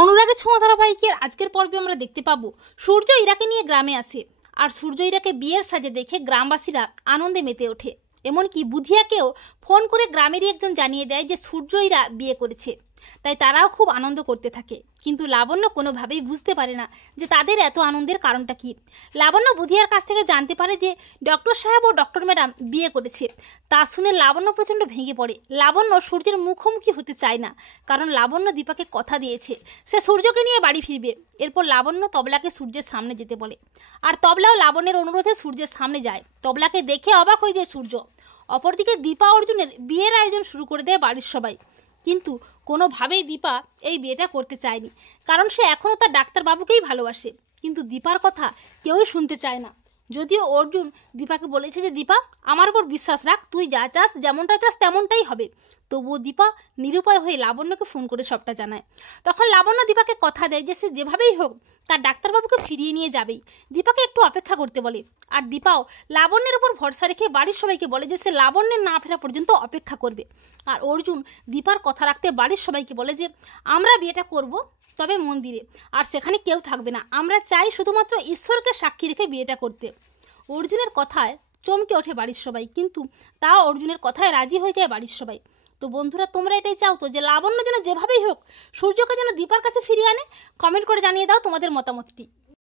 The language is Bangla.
অনুরাগের ছোঁয়া ধারাবাহিকের আজকের পর্বে আমরা দেখতে পাবো সূর্য ইরাকে নিয়ে গ্রামে আসে। আর সূর্য ইরাকে বিয়ের সাজে দেখে গ্রামবাসীরা আনন্দে মেতে ওঠে। এমনকি বুধিয়াকেও ফোন করে গ্রামেরই একজন জানিয়ে দেয় যে সূর্য ইরা বিয়ে করেছে। তাই তারাও খুব আনন্দ করতে থাকে, কিন্তু লাবণ্য কোনোভাবেই বুঝতে পারে না যে তাদের এত আনন্দের কারণটা কি। লাবণ্য বুধিয়ার কাছ থেকে জানতে পারে যে ডক্টর সাহেব ও ডক্টর ম্যাডাম বিয়ে করেছে। তা শুনে লাবণ্য প্রচণ্ড ভেঙে পড়ে। লাবণ্য সূর্যের মুখোমুখি হতে চায় না, কারণ লাবণ্য দীপাকে কথা দিয়েছে সে সূর্যকে নিয়ে বাড়ি ফিরবে। এরপর লাবণ্য তবলাকে সূর্যের সামনে যেতে বলে, আর তবলাও লাবণ্যের অনুরোধে সূর্যের সামনে যায়। তবলাকে দেখে অবাক হয়ে যায় সূর্য। অপরদিকে দীপা অর্জুনের বিয়ের আয়োজন শুরু করে দেয় বাড়ির সবাই, কিন্তু কোনোভাবেই দীপা এই বিয়েটা করতে চায়নি, কারণ সে এখনও তার ডাক্তারবাবুকেই ভালোবাসে। কিন্তু দীপার কথা কেউই শুনতে চায় না। যদিও অর্জুন দীপাকে বলেছে যে দীপা, আমার উপর বিশ্বাস রাখ, তুই যা চাস যেমনটা চাস তেমনটাই হবে। তবুও দীপা নিরুপায় হয়ে লাবণ্যকে ফোন করে সবটা জানায়। তখন লাবণ্য দীপাকে কথা দেয় যে সে যেভাবেই হোক তার ডাক্তারবাবুকে ফিরিয়ে নিয়ে যাবেই। দীপাকে একটু অপেক্ষা করতে বলে, আর দীপাও লাবণ্যের উপর ভরসা রেখে বাড়ির সবাইকে বলে যে সে লাবণ্যের না ফেরা পর্যন্ত অপেক্ষা করবে। আর অর্জুন দীপার কথা রাখতে বাড়ির সবাইকে বলে যে আমরা বিয়েটা করব, তবে মন্দিরে, আর সেখানে কেউ থাকবে না। আমরা চাই শুধুমাত্র ঈশ্বরকে সাক্ষী রেখে বিয়েটা করতে। অর্জুনের কথায় চমকে ওঠে বাড়ির সবাই, কিন্তু তাও অর্জুনের কথায় রাজি হয়ে যায় বাড়ির সবাই। তো বন্ধুরা, তোমরা এটাই চাও তো যে লাবণ্য যেন যেভাবেই হোক সূর্যকে যেন দীপার কাছে ফিরিয়ে আনে? কমেন্ট করে জানিয়ে দাও তোমাদের মতামতটি।